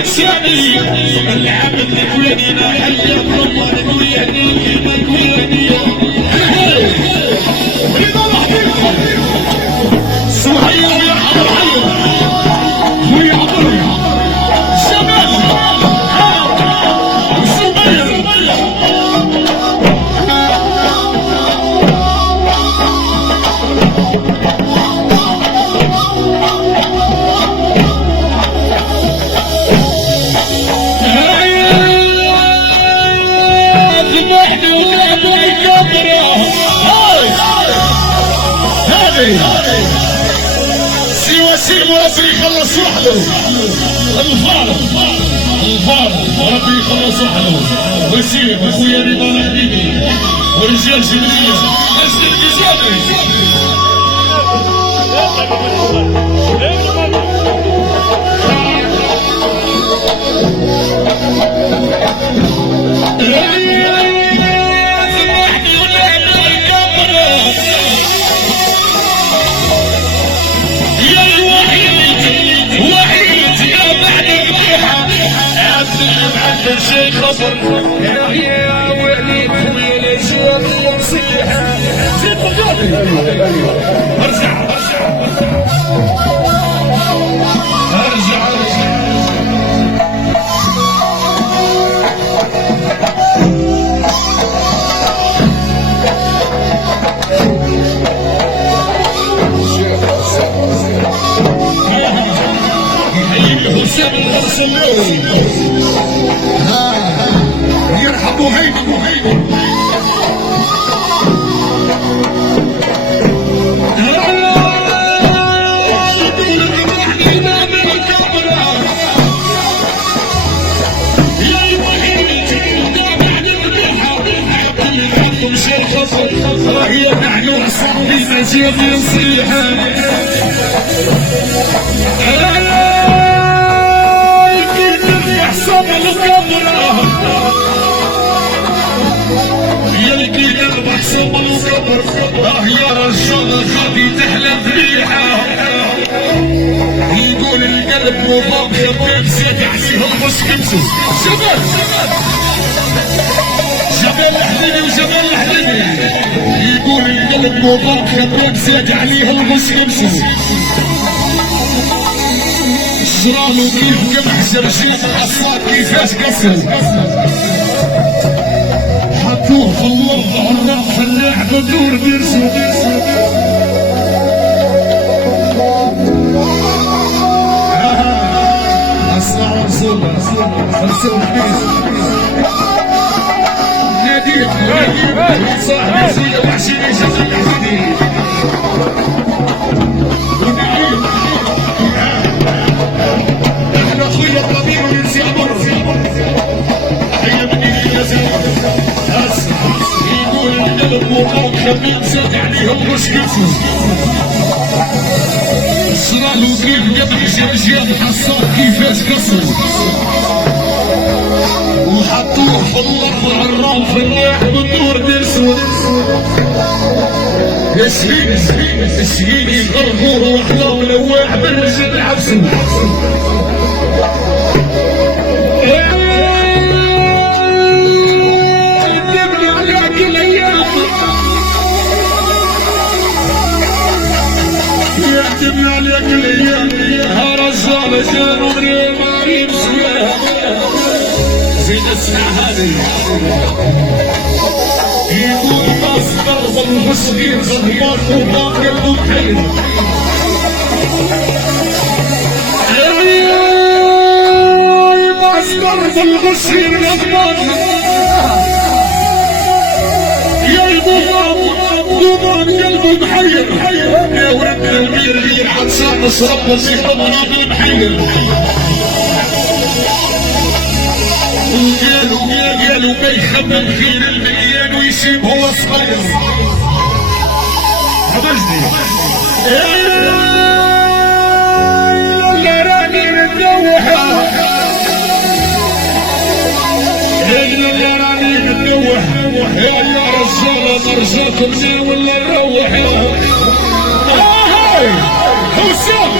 الشامي العبد الكوينينا حيا الله الكويني الكويني صحيح يا حي ويا عمر شمال وسمير سير وربي يخلص وحده الفار ربي يخلص وحده ويسير اخويا رضا حبيبي ورجال جبريل نفس الرجال شي خبر يا وليد ويا شيخ نصيحة زيد بقولي ارجع حسام الغرسلاوي يرحبوا هيدي هي نحن وصحبي مجيب نصيحة يحسب القبر يلقي قلب حسب القبر يا رجل غادي تحلى ذبيحة يقول القلب مضاد خبيب زيد عليه المشكمسو جبال حبيبي وجبال حبيبي يقول القلب مضاد خبيب زيد عليه المشكمسو شرانو كيف قمح جرجيم حصاد كيفاش قصر حطوه في الله الراب فلاح بدور بيرسو اسمع رسول ناديك صاحبي سيدي وحشي جزيل حديد اخويا الطبيب وننسي عمر هيا مني يا زلمه يقول القلب وقوم خبيب زاد عليهم مشكلته صرالو كيف قبل جرجال حصاد كيفاش قصر وحطوه في الارض عرام فلاح بالدور درسو الشهيد يغربوه وحده ملواح بالرجل حبسو يدبني عليك الايام يعتمني عليك الايام يا رجال جانوا من المارين سلاح زين اسمع هذه يقول ناس ضرب المسكين غضبان وباقي المحيط ضرب الغسيل غضبان يا الضمان قلبه محير يا ولد المير عطشان نشرب وزيد ضمان محير قالوا ما يخمم غير المليان ويسيب هو صغير حبجني يا راني متنوحة يا راني متنوحة يا رجالة مرجاكم زي ولا نروح حسام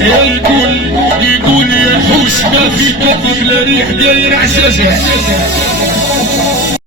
يا الكل يقول يا حوش ما في طبق لا ريح داير عشاشة